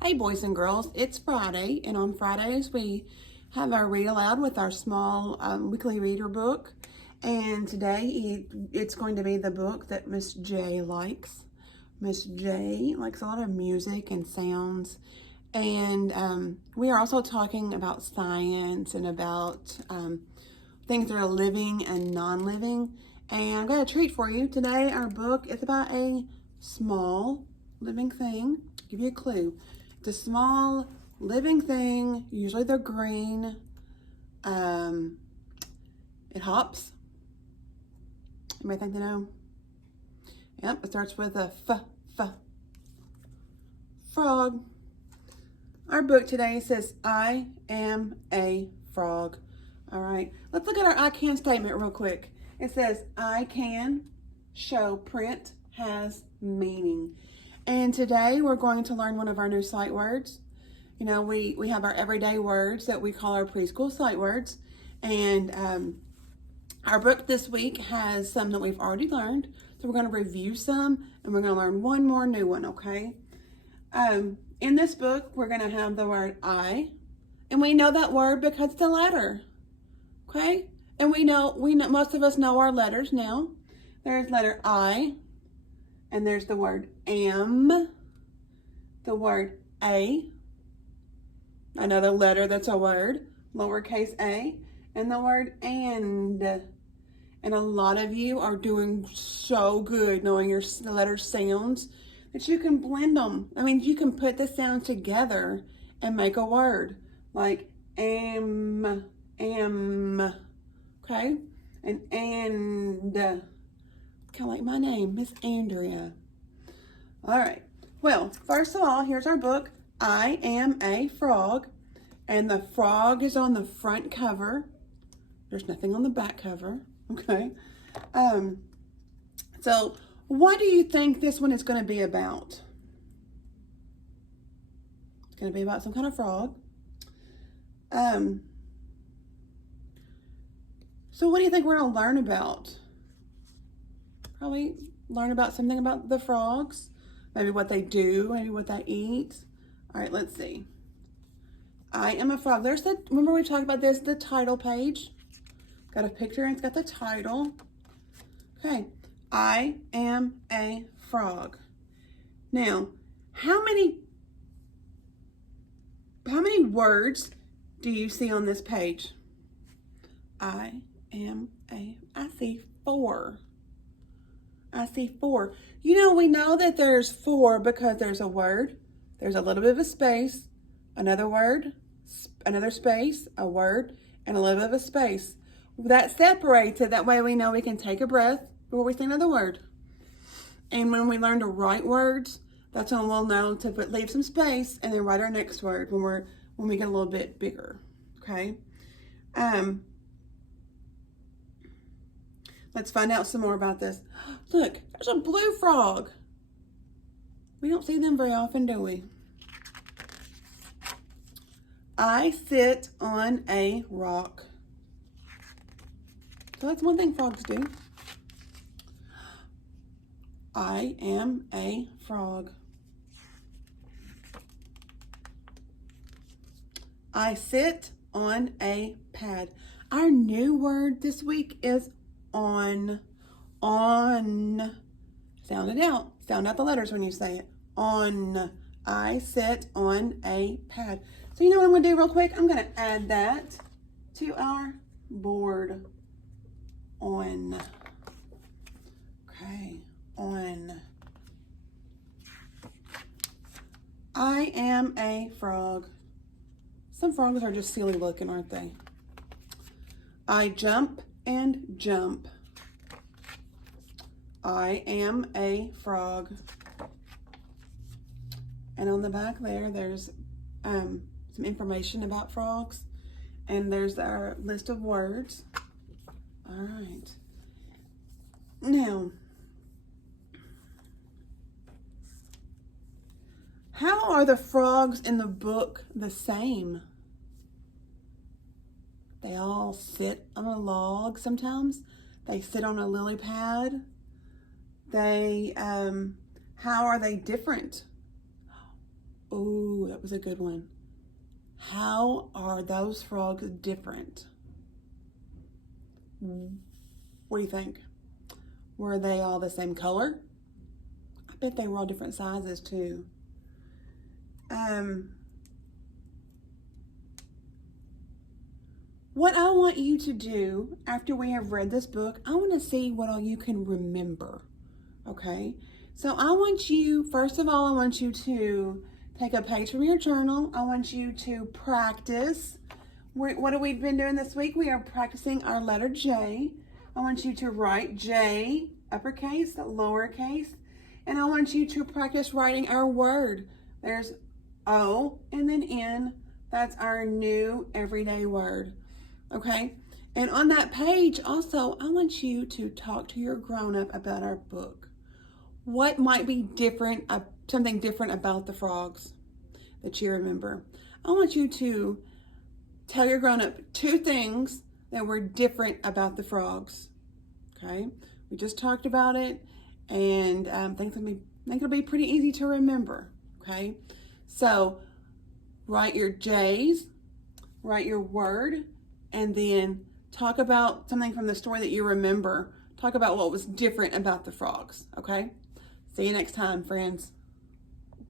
Hey boys and girls, it's Friday, and on Fridays we have our read aloud with our small weekly reader book. And today it's going to be the book that Miss J likes. Miss J likes a lot of music and sounds, and we are also talking about science and about things that are living and non-living. And I've got a treat for you. Today our book is about a small living thing. I'll give you a clue. It's a small living thing. Usually they're green. It hops. Anybody think they know? Yep, it starts with a f. Frog. Our book today says, I am a frog. All right, let's look at our I can statement real quick. It says, I can show print has meaning. And today we're going to learn one of our new sight words. You know, we have our everyday words that we call our preschool sight words. And our book this week has some that we've already learned. So we're going to review some and we're going to learn one more new one, okay? In this book, we're going to have the word I. And we know that word because it's a letter, okay? And we know, most of us know our letters now. There's letter I, and there's the word am, the word a, another letter that's a word, lowercase a, and the word and. And a lot of you are doing so good knowing your letter sounds that you can blend them. I mean, you can put the sounds together and make a word like am, okay? And kind of like my name, Miss Andrea. All right. Well, first of all, here's our book. I am a frog, and the frog is on the front cover. There's nothing on the back cover, okay? So what do you think this one is going to be about? It's going to be about some kind of frog. So what do you think we're going to learn about? Probably learn about something about the frogs. Maybe what they do, maybe what they eat. All right, let's see. I am a frog. There's the, remember we talked about this, the title page. Got a picture and it's got the title. Okay, I am a frog. Now, how many words do you see on this page? I see 4. I see 4. You know, we know that there's 4 because there's a word, there's a little bit of a space, another word, another space, a word, and a little bit of a space. That separates it. That way we know we can take a breath before we say another word. And when we learn to write words, that's when we'll know to leave some space and then write our next word when we get a little bit bigger. Okay. Let's find out some more about this. Look, there's a blue frog. We don't see them very often, do we? I sit on a rock. So that's one thing frogs do. I am a frog. I sit on a pad. Our new word this week is on. On. Sound it out. Sound out the letters when you say it. On. I sit on a pad. So you know what I'm going to do real quick? I'm going to add that to our board. On. Okay. On. I am a frog. Some frogs are just silly looking, aren't they? I jump and jump. I am a frog. And on the back there's some information about frogs. And there's our list of words. All right. Now, how are the frogs in the book the same? They all sit on a log sometimes. They sit on a lily pad. How are they different? Oh, that was a good one. How are those frogs different? What do you think? Were they all the same color? I bet they were all different sizes too. What I want you to do after we have read this book, I want to see what all you can remember. Okay? So I want you, first of all, I want you to take a page from your journal. I want you to practice. What have we been doing this week? We are practicing our letter J. I want you to write J, uppercase, lowercase, and I want you to practice writing our word. There's O and then N. That's our new everyday word. Okay? And on that page, also, I want you to talk to your grown-up about our book. What might be different, something different about the frogs that you remember? I want you to tell your grown-up 2 things that were different about the frogs. Okay? We just talked about it, and I think it'll be pretty easy to remember. Okay? So, write your J's, write your word, and then talk about something from the story that you remember. Talk about what was different about the frogs, okay? See you next time, friends.